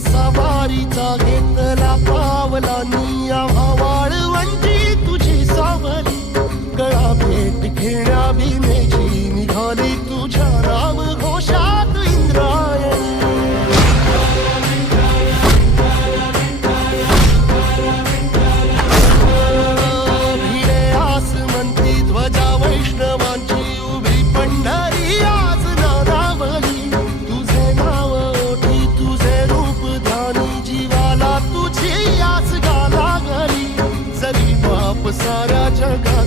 सवारी चा घेतला पावला निया आव्हा वाळवंटी तुझी सावली. गळा भेट घेण्या बिने सारा जगा